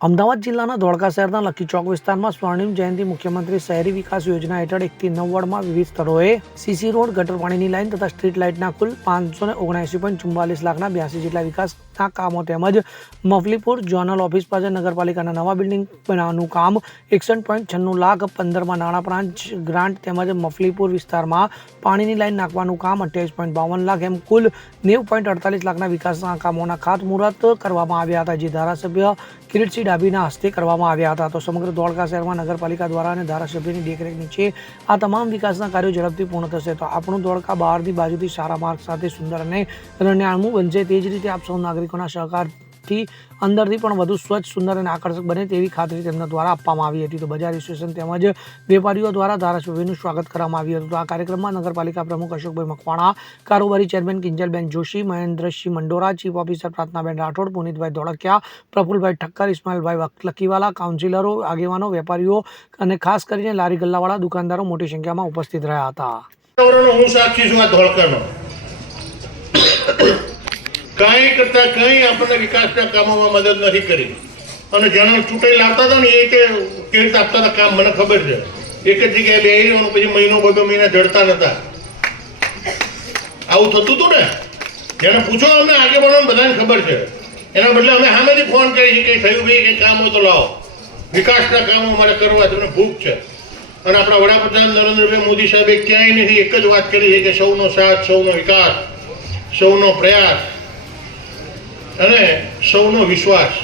અમદાવાદ જિલ્લાના ધોળકા શહેરના લકી ચોક વિસ્તારમાં સ્વર્ણિમ જયંતિ મુખ્યમંત્રી શહેરી વિકાસ યોજના હેઠળ એકથી નવ વોર્ડમાં વિવિધ સ્થળોએ સીસી રોડ, ગટર પાણીની લાઇન તથા સ્ટ્રીટ લાઇટના કુલ પાંચસો ને ઓગણએંસી પોઈન્ટ ચુમ્માલીસ લાખના બ્યાસી જેટલા વિકાસના કામો તેમજ મફલીપુર ઝોનલ ઓફિસ પાસે નગરપાલિકાના નવા બિલ્ડિંગ બનાવવાનું કામ એકસઠ પોઈન્ટ છન્નું લાખ પંદરમાં નાણાં પ્રાંત ગ્રાન્ટ તેમજ મફલીપુર વિસ્તારમાં પાણીની લાઇન નાખવાનું કામ અઠ્યાવીસ પોઈન્ટ બાવન લાખ એમ કુલ નેવું પોઈન્ટ અડતાલીસ લાખના વિકાસના કામોના ખાતમુહૂર્ત કરવામાં આવ્યા હતા, જે ધારાસભ્ય કિરીટસિંહ ડાભીના હસ્તે કરવામાં આવ્યા હતા. તો સમગ્ર ધોળકા શહેરમાં નગરપાલિકા દ્વારા અને ધારાસભ્યની દેખરેખ નીચે આ તમામ વિકાસના કાર્યો ઝડપથી પૂર્ણ થશે. તો આપણું ધોળકા બહારની બાજુથી સારા માર્ગ સાથે સુંદર અને રણ્યાણું બનશે. તે જ રીતે આપ સૌ નાગરિકોના સહકારથી અંદરથી પણ વધુ સ્વચ્છ, સુંદર અને આકર્ષક બને તેવી ખાતરી તેમના દ્વારા આપવામાં આવી હતી. તો બજાર એસોસિએશન તેમજ વેપારીઓ દ્વારા ધારાસભ્યનું સ્વાગત કરવામાં આવ્યું હતું. આ કાર્યક્રમમાં નગરપાલિકા પ્રમુખ અશોકભાઈ મકવાણા, કારોબારી chairman Kinjalben Joshi, Mahendrasinh Mandora, chief officer Prarthanaben Rathod, Punitbhai Dholakia Prafulbhai Thakkar, Ismailbhai Lakiwala કાઉન્સિલરો, આગેવાનો, વેપારીઓ અને ખાસ કરીને લારી ગલ્લાવાળા દુકાનદારો મોટી સંખ્યામાં ઉપસ્થિત રહ્યા હતા. હું સાક્ષી છું આ ધોળકાનો કાંઈ કરતા કંઈ આપણને વિકાસના કામોમાં મદદ નથી કરી. અને જેને ચૂંટાઈ લાવતા હતા ને, એ કે કેવી આપતા હતા કામ, મને ખબર છે. એક જ જગ્યાએ બે રહેવાનું પછી મહિનો બે બે મહિના જડતા નતા. આવું થતું હતું ને? જેને પૂછો અમને આગેવાનોને બધાને ખબર છે. એના બદલે અમે સામેથી ફોન કરી છે કે થયું ભાઈ, કંઈ કામ હોય તો લાવો. વિકાસના કામો અમારે કરવા તમને ભૂખ છે. અને આપણા વડાપ્રધાન નરેન્દ્રભાઈ મોદી સાહેબે ક્યાંય નથી એક જ વાત કરી છે કે સૌનો સાથ, સૌનો વિકાસ, સૌનો પ્રયાસ. અને સૌનો વિશ્વાસ.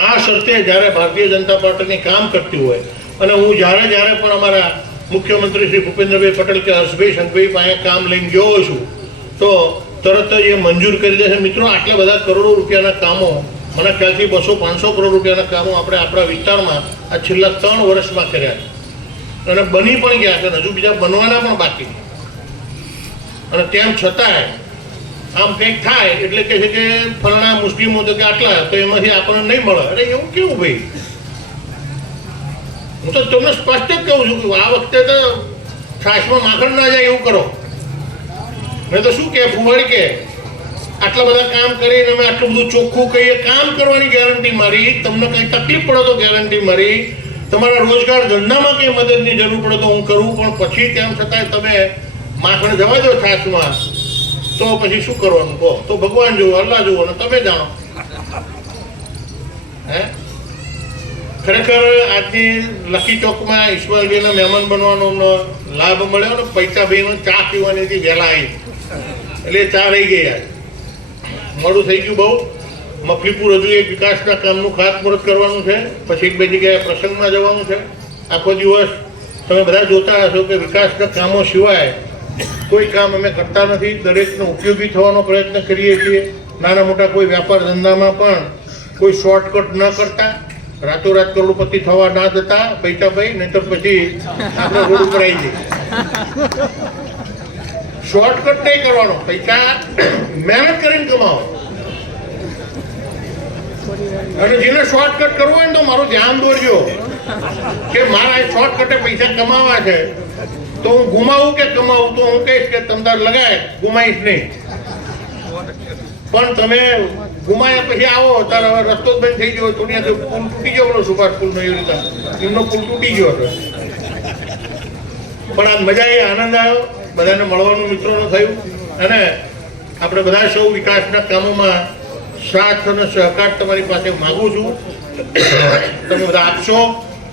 આ શરતે જ્યારે ભારતીય જનતા પાર્ટીની કામ કરતી હોય, અને હું જ્યારે જ્યારે પણ અમારા મુખ્યમંત્રી શ્રી ભૂપેન્દ્રભાઈ પટેલ કે હર્ષભાઈ શંકભાઈ પાસે કામ લઈને ગયો છું, તો તરત જ એ મંજૂર કરી દેશે. મિત્રો, આટલા બધા કરોડો રૂપિયાના કામો, મને ખ્યાલથી બસો પાંચસો કરોડ રૂપિયાના કામો આપણે આપણા વિસ્તારમાં આ છેલ્લા ત્રણ વર્ષમાં કર્યા છે. અને બની પણ ગયા છે હજુ બીજા બનવાના પણ બાકી અને તેમ છતાંય આમ કંઈક થાય, એટલે કે છે કે ફલાણા મુસ્લિમો તો કે આટલા, તો એમાંથી આપણને નહીં મળે. અરે એવું કેવું ભાઈ? હું તો તમને સ્પષ્ટ જ કહું છું કે આ વખતે તો છાશમાં માખણ ના જાય એવું કરો. મેં તો શું કે ફુવાડી કે, આટલા બધા કામ કરીને અમે આટલું બધું ચોખ્ખું કહીએ, કામ કરવાની ગેરંટી મારી. તમને કંઈ તકલીફ પડે તો ગેરંટી મારી. તમારા રોજગાર ધંધામાં કંઈ મદદની જરૂર પડે તો હું કરું, પણ પછી તેમ છતાંય તમે માખણ જવા દો છાશમાં. તો પછી શું કરવાનું કહો? તો ભગવાન જુઓ અલ્લાહ જુઓ ને તમે જાણો. હે? ખરેખર આજની લકી ચોકમાં ઈશ્વરભાઈના મહેમાન બનવાનો લાભ મળ્યો ને પૈસાભાઈનો ચા પીવાની હતી વહેલા આવી એટલે ચા રહી ગઈ આજ. મોડું થઈ ગયું બહુ. મફલીપુર હજુ એક વિકાસના કામનું ખાતમુહૂર્ત કરવાનું છે. પછી એક બે જગ્યાએ પ્રસંગમાં જવાનું છે. આખો દિવસ તમે બધા જોતા હશો કે વિકાસના કામો સિવાય કોઈ કામ અમે કરતા નથી. દરેકનો ઉપયોગી થવાનો પ્રયત્ન કરીએ છીએ. નાના મોટા કોઈ વ્યાપાર ધંધામાં પણ કોઈ શોર્ટકટ ન કરતા. રાતોરાત કરોડપતિ થવા ના જતા નહીં નહીતર પછી આપણે રોડ ઉપર આવી જઈએ. શોર્ટકટ નહીં કરવાનો. પૈસા મહેનત કરીને કમાવો. અને જેને શોર્ટકટ કરવું હોય ને તો મારું ધ્યાન દોરજો કે મારા શોર્ટકટે પૈસા કમાવા છે. તો હું ગુમાવું કે કમાવું? તો હું કહીશ કે તમદાર લગાય, ગુમાઈશ નહીં. પણ તમે ગુમાયા પછી આવો, તારે હવે રસ્તો જ બંધ થઈ ગયો તો ત્યાંથી પુલ તૂટી ગયો પેલો સુભાષ પુલનો રીતે. એમનો પુલ તૂટી ગયો હતો. પણ આ મજા એ આનંદ આવ્યો, બધાને મળવાનું મિત્રોનું થયું. અને આપણે બધા સૌ વિકાસના કામોમાં સાથ અને સહકાર તમારી પાસે માગું છું. તમે બધા આપશો.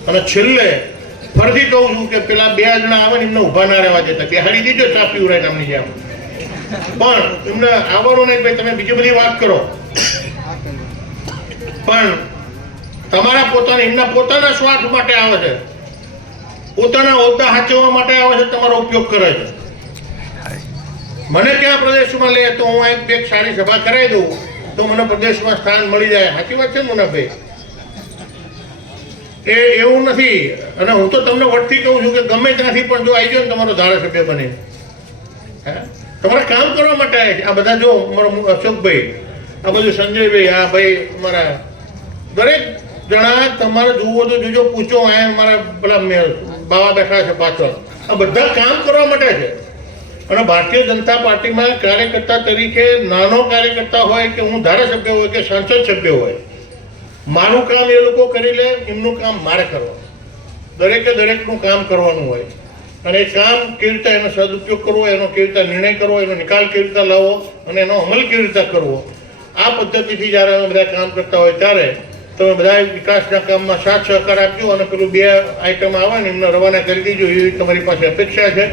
અને છેલ્લે ફરીથી કહું છું કે પેલા બે જણા આવે ને એમને ઊભા ના રહેવા દેતા. બેહાડી દીધો ચા પીવરાય નામની જેમ. પણ એમને આવવાનું નહીં ભાઈ, તમે બીજી બધી વાત કરો. પણ તમારા પોતાના, એમના પોતાના સ્વાર્થ માટે આવે છે. પોતાના હોદ્દા સાચવવા માટે આવે છે, તમારો ઉપયોગ કરે છે. મને ક્યાં પ્રદેશમાં લે તો હું એક બે સારી સભા કરાવી દઉં, તો મને પ્રદેશમાં સ્થાન મળી જાય. સાચી વાત છે મુનાભાઈ? એ એવું નથી. અને હું તો તમને વટથી કહું છું કે ગમે ત્યાંથી પણ જો આવી જાય ને તમારો ધારાસભ્ય બને. હે? તમારે કામ કરવા માટે આ બધા જો અમારો અશોકભાઈ, આ બધું સંજયભાઈ, આ ભાઈ અમારા દરેક જણા તમારે જુઓ તો જોજો, પૂછો આ મારા પેલા બાવા બેઠા છે પાછળ. આ બધા કામ કરવા માટે છે. અને ભારતીય જનતા પાર્ટીમાં કાર્યકર્તા તરીકે નાનો કાર્યકર્તા હોય કે હું ધારાસભ્ય હોય કે સંસદ સભ્ય હોય મારું કામ એ લોકો કરી લે એમનું કામ મારે કરવાનું. દરેકે દરેકનું કામ કરવાનું હોય. અને એ કામ કેવી રીતે એનો સદુપયોગ કરવો એનો કેવી રીતે નિર્ણય કરવો એનો નિકાલ કેવી રીતે લાવવો અને એનો અમલ કેવી રીતે કરવો આ પદ્ધતિથી જ્યારે અમે બધા કામ કરતા હોય ત્યારે તમે બધા વિકાસના કામમાં સાથ સહકાર આપજો અને પેલું બે આઈટમ આવે ને એમને રવાના કરી દેજો. એવી તમારી પાસે અપેક્ષા છે.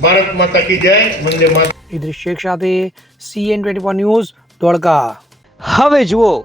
ભારત માતા કી જય વંદે માતા ઇદ્રિસ શેખ સાથે સીએન ટ્વેન્ટી ન્યૂઝ ધોળકા હવે જુઓ